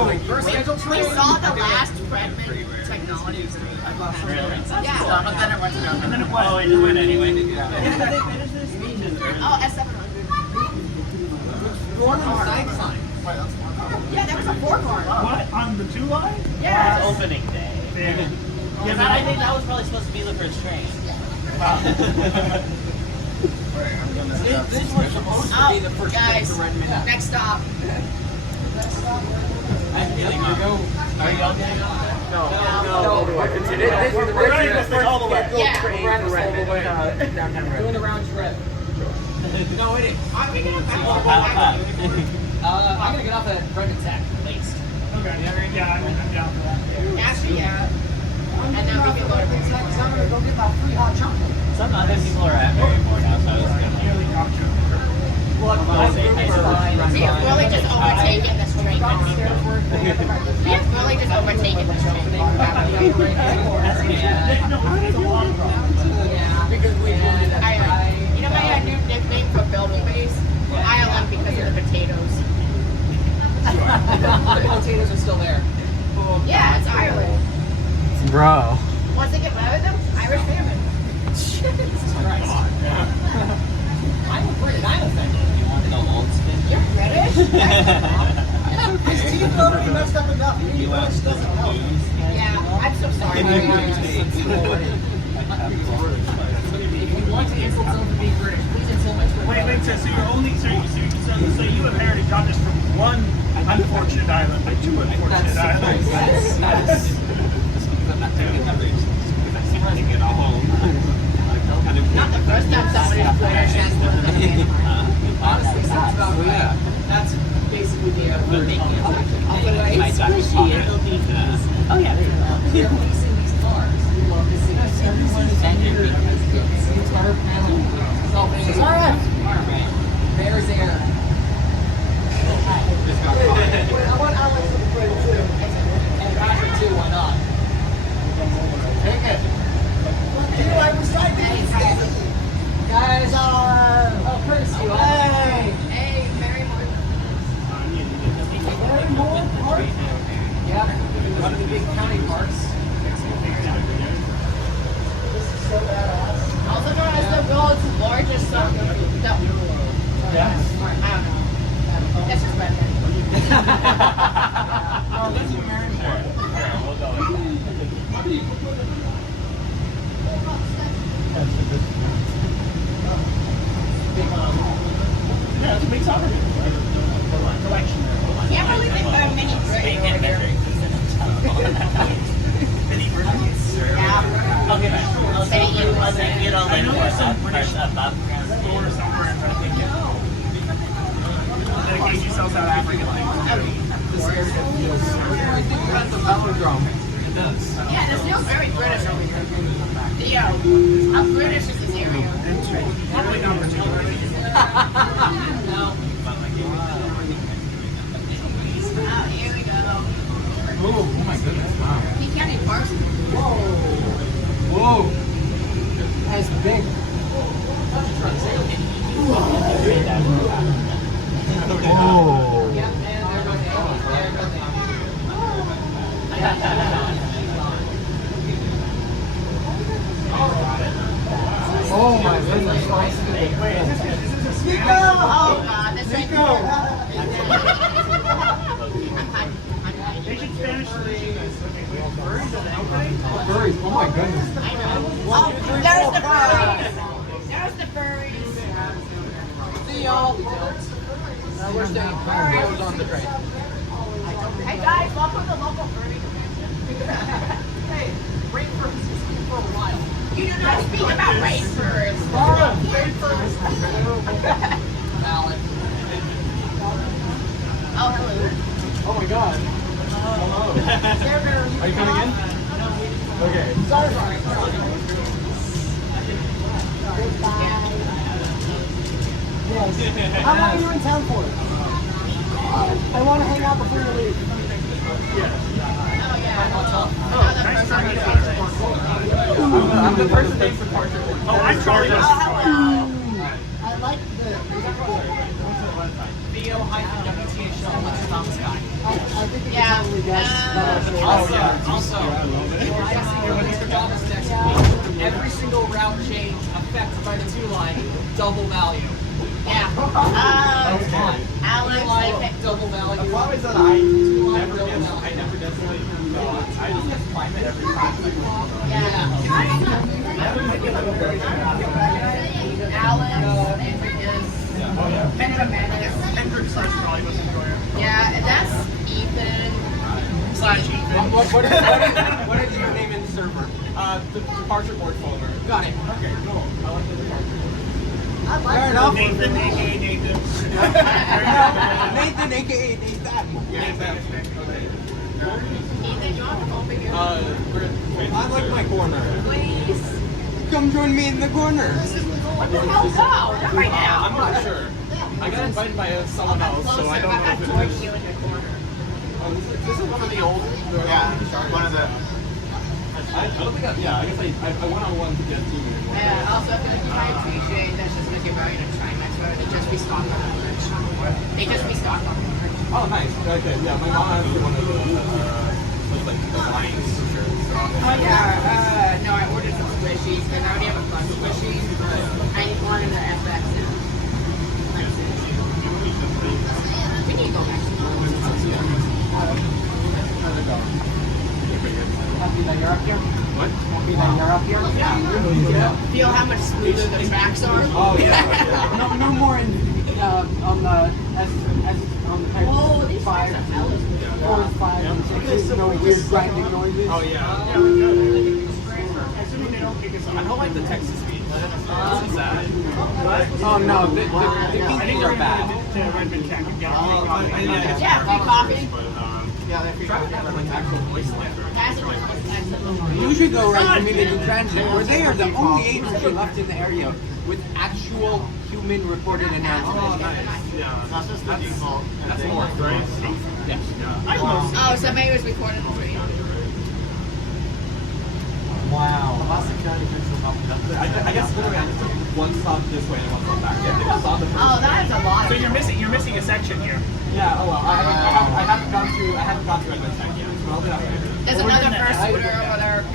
We saw the last Redmond technology. Really? Yeah. But then it went to go. And then it went. Oh, it just went anyway. Oh, S700. Yeah, there was a 4-car. What? On the 2 line? Yeah. It's opening day. Yeah, but I think that was probably supposed to be the first train. This was supposed to be the first guys, trip to Redmond. next stop. I'm feeling to go. Are you all getting off there? No. we're ready to start all the way. Yeah. Doing the round trip. No, it is. Are we gonna Pop, back pop. I'm gonna get off at Redmond Tech, at least. Okay. Yeah, I'm down for that. Actually, yeah. And then we can go to the next. I'm gonna go get my free hot chocolate. Some other people are at Marymore now, so I was gonna Nearly talked to him. We have really just overtaken this train. We have really just overtaken this train. Because we You know my new nickname for building base? ILM because of the potatoes. the potatoes are still there. Yeah, it's Ireland. Bro. Once they get rid of them, Irish famine. I'm a British. I'm offended. You want the old spin? You're British? His teeth already messed up enough. US doesn't use. Yeah, I'm so sorry. If you want to insult someone for being British, please insult my British. Wait, so you're only so you inherited got this from one unfortunate island to 2 unfortunate islands. Yes. Not the first time somebody's British has one of them. Honestly, sounds about right. That's basically the Oh yeah. They're leasing these cars. Everyone is here. The entire panel. There's air. I want Alex to play too. And Patrick too, why not? Take it. I was trying to guys, oh, courtesy. Hey! Hey, Marymore. Marymore Park? Yeah, one of the big county parks. This is so badass. Also known as the world's largest submarine. No. Yeah. I don't know. That's just Redmond. No, this is Marymore. We'll go with that. Yeah, it's a big soccer collection. Can't really think of a mini British over here. Yeah. Okay, I'll say you know, I know there's some British above ground. stores somewhere in I think that occasionally sells out African things. That's the velodrome. It does. Yeah, this feels very British over here. How British is this area? Probably not particularly. No. Oh, here we go. Oh my goodness, wow. He can't eat parsley. Whoa. That's big. Oh. Yep, and there goes Oh my goodness. Wait, is this a Oh God, this right here. Asian Spanish furries at the opening? Furries, oh my goodness. I know. Oh, there's the furries. There's the furries. See y'all. We're staying furries on the train. Hey guys, welcome to local furry convention. Hey, great furries is here for a while. You do not speak about race furs. Great furries. Valid. Oh, hello. Oh my god. Hello. Are you coming in? Okay. Sorry. Yes. How long are you in town for? I want to hang out before you leave. I'm the person named for Parker. Oh, I'm Charlie. Oh, hello. I like the video-WTA show on Let's Stop the Sky. I think you Yeah. can probably guess. Also, every single route change affected by the 2 line, double value. Yeah. Alex, Line, okay. double value. The problem is that 2 line, never double guess, value. I never guess late. So I just guess climb it every time. Yeah. Alex, Enriquez, Oh yeah. Benjamin. Hendrix probably doesn't enjoy it. Yeah, and that's Ethan. Slash Ethan. What is your name in the server? The departure board folder. Got it. Okay, cool. I like the departure board. Fair enough. Nathan, aka Nathan. Nathan, aka Nathan. Nathan. Okay. Ethan, you want to open your I like my corner. please? Come join me in the corner. What the hell? No, not right now. I'm not sure. I got invited by someone else, so I don't know I'm if it joining is. you in the corner. Oh, this is one of the old. One of the. I don't think I guess I went on one to get 2 minutes. Yeah, also, I feel like you might appreciate that's just because you're wearing a Trimax wear. They just restocked on the merch. They just restocked on the merch. Oh, nice. Okay, yeah, my mom has one of those, like, the lines shirts. Oh, yeah. No, I ordered some squishies because I already have a bunch of squishies, but I wanted the FX now. We need to go back to Happy that you're up here? What? Happy that you're up here? feel how much smoother the tracks are. Oh, yeah. No more in on the on the type Oh, these 5, tracks are hella smooth. 4, 5, and 6. No weird grinding noises. Oh, yeah. Assuming they don't kick us I off. don't like the Texas beat. That's sad. Oh no, the I think beats we're are bad. going to Redmond Tech and get a free coffee. Yeah, free coffee. Yeah, they try to have, like, actual voice lines. You should go right community transit, where they are the only agency left in the area with actual human recorded Oh, announcements. nice. Yeah. That's just the default. That's more, right? Yes. Oh, somebody was recording the video. Wow. I guess literally I just took one stop this way and one stop back. Yeah, I think I saw the first Oh, that is a lot. So you're missing a section here. Yeah, oh well. I haven't gone to Redmond Tech yet, so I'll do that later. There's another first scooter over there.